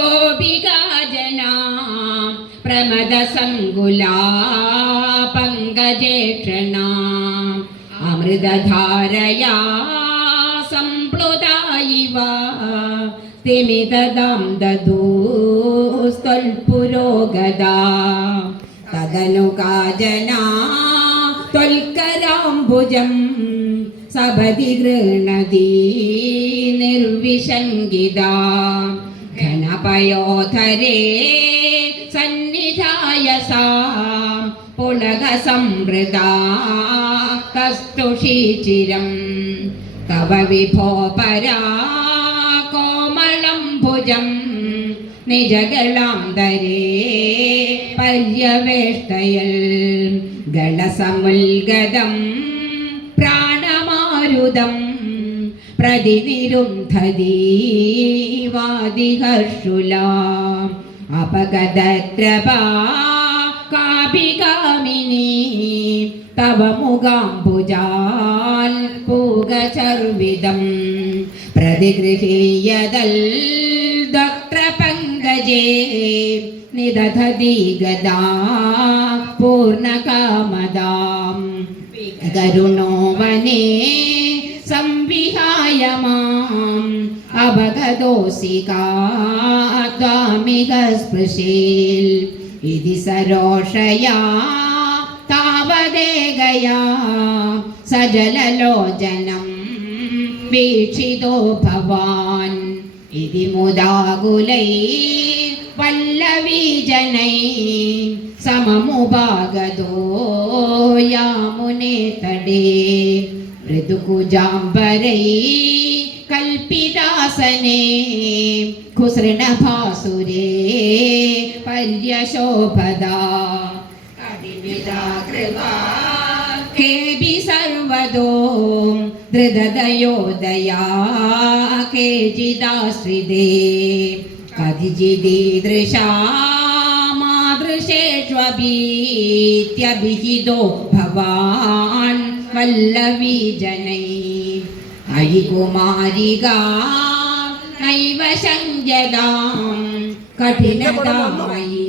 ഗോപികാജനാ പ്രമദസങ്കുലാ പങ്കജേക്ഷണ. അമൃതധാരയാ സംപ്ലുതായിവ സ്ഥിമിതദാം ദദൂസ്ത്വൽപുരോഗതാ തദനു കാജനാ ത്വൽക്കരാംബുജം സപതി ഗൃണതി നിർവിശങ്കിത. ഘനപയോധരേ സന്നിധായ സാ പുളകസംവൃതാ കസ്തുഷീചിരം. തവ വിഭോ പരാ കോമളം ഭുജം നിജഗളാന്തരേ പര്യവേഷ്ടയൽ ഗളസമുൽഗതം പ്രാണമാരുതം. പ്രതിനിരുന്ധതീവാദിഹർഷുലാ അപഗതദ്രവാ കാപികാമിനി തവ മുഖാംബുജാൽ പൂഗചർവിദം പ്രതിഗൃഹീയതൽ ദക്ത്രപങ്കജേ നിദധതി ഗദാ പൂർണ്ണകാമദാം കരുണോ വനേ സംവിഹായ മാം അപഗതോസികാമിക സ്പൃശേൽ. ഇതി സരോഷയാ താവദേഗയാ സജലലോചനം വീക്ഷിതോ ഭവാൻ. ഇതി മുദാകുലൈ വല്ലവീജനൈ സമമുപാഗതോ യാമുനെ തടേ. മൃദുകുജാംബരൈ കൽപ്പിതാസനേ കുസൃണഭാസുരേ പര്യശോഭദാ. കേബി സർവദോ ധൃതദയോദയാ കേജിദാശ്രിതേ കതിജിദീദൃശാ മാതൃശേഷ്വഭീത്യഭിഹിതോ ഭവാൻ. വല്ലവീജനൈ അയി കുമാരികാ നൈവ സഞ്ജതാം കഠിനതാം മയി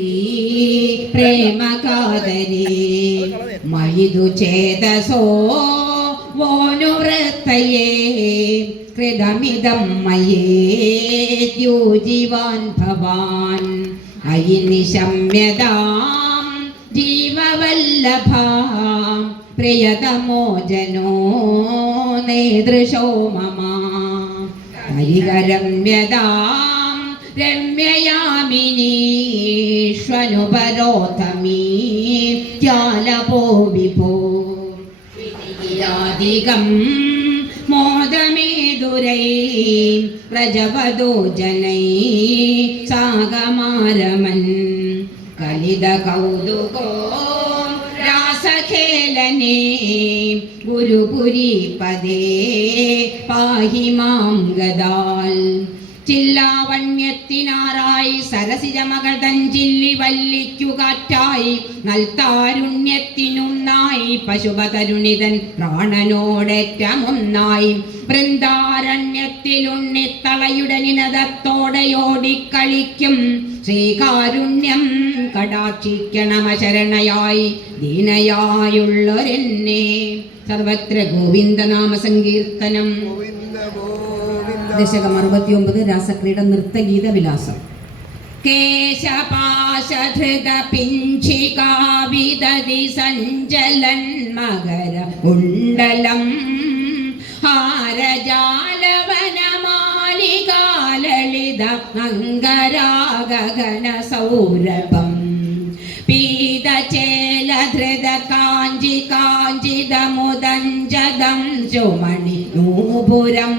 മയിതു ചേതസോ വോനുവൃത്തയേ കൃതമിതം മയേദ്യൂജിവാൻ ഭവാൻ. അയി നിശമ്യതാം ജീവവല്ലഭാം പ്രിയതമോ ജനോ നേതൃശോ മമ. ഹരികരമ്യതാം രമ്യയാമിനീഷ്വനുപരോധമീ ത്യാലപോ വിഭോ വിധിരാധികം മോദമേതുരൈ പ്രജവദോ ജനൈ. സാഗമാരമൻ. കലിത കൗതുകോ രാസഖേലനേ ഗുരുപുരി പദേ പാഹി മാം ഗദാൽ ചില്ലാവണ്യത്തിനാറായി സരസിജമകൾ തൻ ചില്ലി വല്ലിക്കു കാറ്റായി നൽതാരുണ്യത്തിനുന്നായി പശുപതരുണിതൻ പ്രാണനോടേറ്റമൊന്നായി. വൃന്ദാരണ്യത്തിലുണ്ണിത്തളയുടെ നിനതത്തോടെയോടിക്കളിക്കും ശ്രീകാരുണ്യം കടാക്ഷിക്കണമശരണയായി ദീനയായുള്ളൊരെന്നെ. സർവത്ര ഗോവിന്ദനാമ സങ്കീർത്തനം ദശകം അറുപത്തിയൊമ്പത് രാസക്രീഡ നൃത്തഗീത വിലാസം കേശപാശധൃത പിഞ്ചികാവിതതി സഞ്ജലൻ മകര കുണ്ടലം ഹാരജാലവനമാലികാലളിത അങ്കരാഗഗന സൗരഭം ധൃത കാഞ്ചി കാഞ്ചിതമുദഞ്ചദം ചുമണി നൂപുരം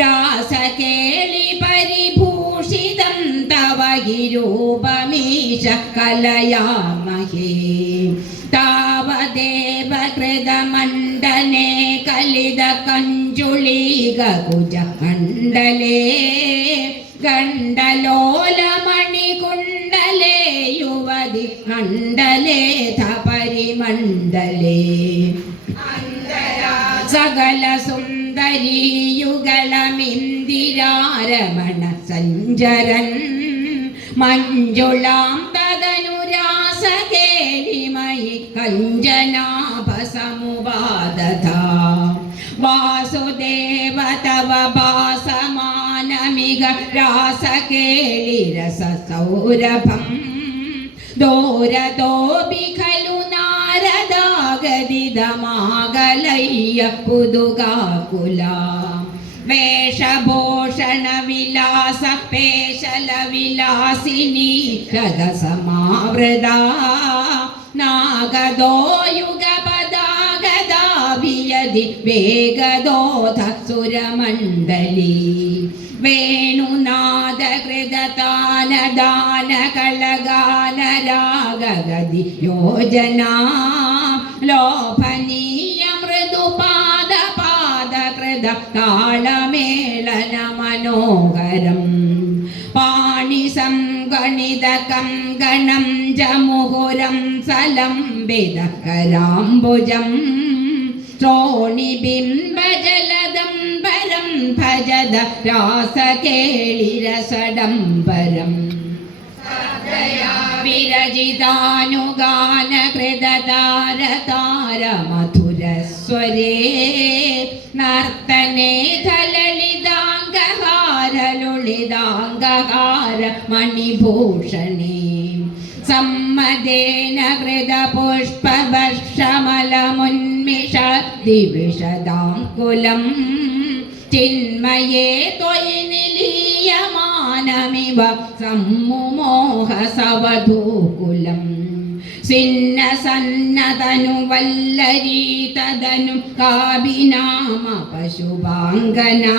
രാസകേളി പരിഭൂഷിതം തവ ഗിരൂപമീശ കലയാമഹേ താവദേവ കൃതമണ്ഡനെ കലിത കഞ്ചുളീക കുജ മണ്ഡലേ ഗണ്ഡലോലമണി കുണ്ടലേ യുവതി മണ്ഡലേ തപരിമണ്ഡലേ. സകല സുന്ദരീയുഗളമിന്ദിരാരമണ സഞ്ചരൻ മഞ്ജുളാം തദനുരാസകേലിമയി കഞ്ചനാഭസമുപാദത രാസകേളിരസസൗരഭം ദോരദോപി ഖലു നാരദാഗതിതമാകലയ്യ പുതുകാകുല വേഷഭൂഷണ വിലാസ പേശല വിലാസിനി രഥസമാവൃത നാഗദോ യുഗപദാഗദാഭിയതി വേഗദോധ സുരമണ്ഡലി കളഗാന രാഗഗതി യോജനാ. ലോഭനീയ മൃദുപാദ പാദ കൃത താളമേളന മനോഹരം പാണി സംഗണിത കങ്കണം ജമുഹുരം സലംബിത ശ്രോണിബിംബജലദം പരം ഭജത രാസകേളിരസഡംബരം. വിരജിതാനുഗാന കൃതതാര താര മധുരസ്വരേ നർത്തനേ ധലളിതാംഗഹാരലുളിതാംഗഹാര മണിഭൂഷണേ സമ്മതേന കൃത ദിവിഷദാങ്കുലം ചിന്മയേ ത്വയി നിലീയമാനമിവ സമ്മുമോഹസവധൂകുലം. സിന്ന സന്നതനു വല്ലരീ തദനു കാവിനാമ പശുപാങ്കനാ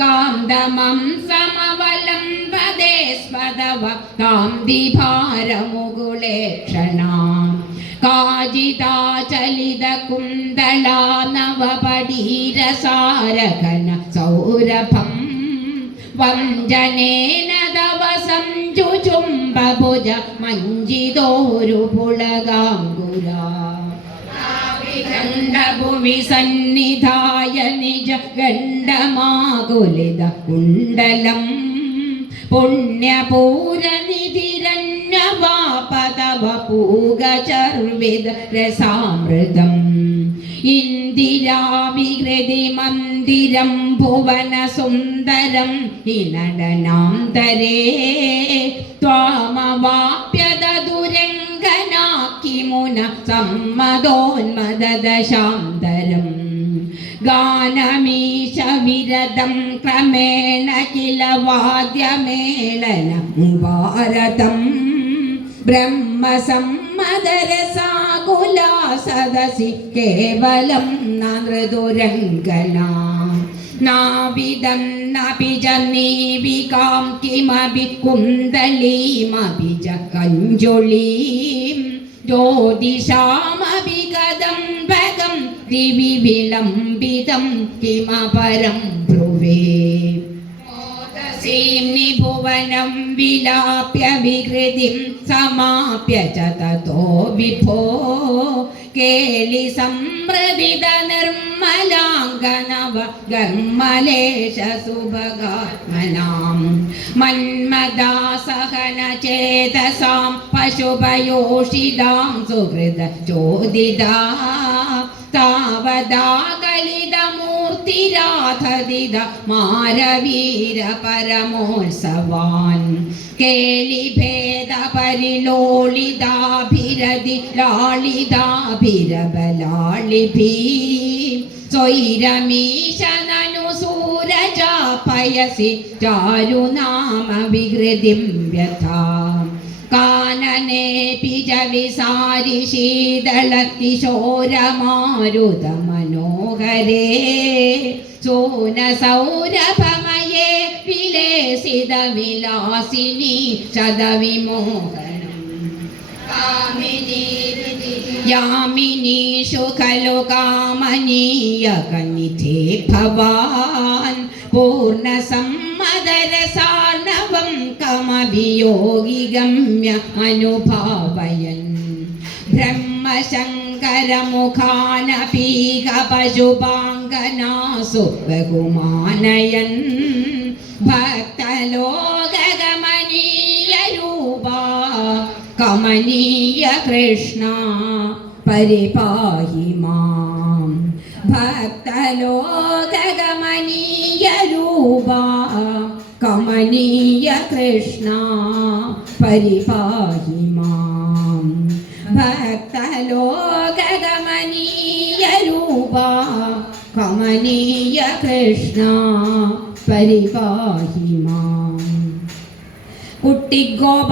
കാന്തമം സമവലംബദേ സ്വതവ കാന്തിഭാരമുകുളേക്ഷണാ കാജിതാചലിത കുന്തളാ നവപടീരസാരകന സൗരഭം വഞ്ചനേന ദവസം സംജുചുംബഭുജ മഞ്ജിതോരു പുളകാങ്കുരാ. ഗണ്ഡഭുവി സന്നിധായ നിജ ഗണ്ഡമാകുലിത കുണ്ടലം പുണ്യപൂരനിധിരന്യവാപതവ പൂഗചർവിദ രസാമൃതം. ഇന്ദിരാവികൃതി മന്ദിരം ഭുവന സുന്ദരം ഹിനടനാന്തരേ ത്വാമവാപ്യത ദുരംഗനാക്കി മുന സമ്മതോന്മദശാന്തരം ഗാനമീശ വിരതം ക്രമേണ കില വാദ്യമേളനം ഭാരതം ബ്രഹ്മസമ്മദരസാകുലാ സദസി കേവലം നൃതുരംഗനാ നാവിദം നപി ച നീവികാം കിമപി കുന്തലീമപി ജ കഞ്ജുളീം ജ്യോതിഷാമപി കദംബകം ദിവി വിളംബിതം കിമപരം ബ്രുവേ. സീംനി ഭുവനം വിലാപ്യ വികൃതിം സമാപ്യ ച തോ വിഭോ. കേളി സംപ്രദിത നിർമ്മലാംഗനവ ഗർമ്മലേശ സുഭഗാത്മനാം. മന്മദാസഹന ചേതസാം പശുപയോഷിതാം സുഹൃത ചോദിതാ. താവതാ കലിതമൂർത്തിരാധദിത മാരവീര പരമോത്സവാൻ. കേളിഭേദ പരിലോളിതാഭിരതി ലാളിതാഭിരബലാളിഭീ. സ്വൈരമീശനനു സൂരജാപയസി ചാരുനാമ വികൃതിം വ്യഥാ. കാനനേപി ച വിസാരി ശീതള കിശോരമാരുത മനോഹരേ സൗരഭമയേ വിലേസിത വിലാസിനി ശതവിമോഹനം. യാമിനീഷു ഖലു കാമനീയകനിധേ ഭവാൻ പൂർണസമ്മദരസാർണവം കമഭിയോഗിഗമ്യ അനുഭാവയൻ. ബ്രഹ്മശങ്കരമുഖാനപീക പശുപാങ്കനാസു ബഹുമാനയൻ ഭക്തലോകമനീയ രൂപ കമനീയ കൃഷ്ണ പരിപാഹി മാം. ഭക്തലോകമനീയ രൂപ കമനീയ കൃഷ്ണ പരിപാഹി മാം. ഭക്തലോകമനീയ രൂപ കമനീയ കൃഷ്ണ പരിപാഹി മാം കുട്ടി ഗോപ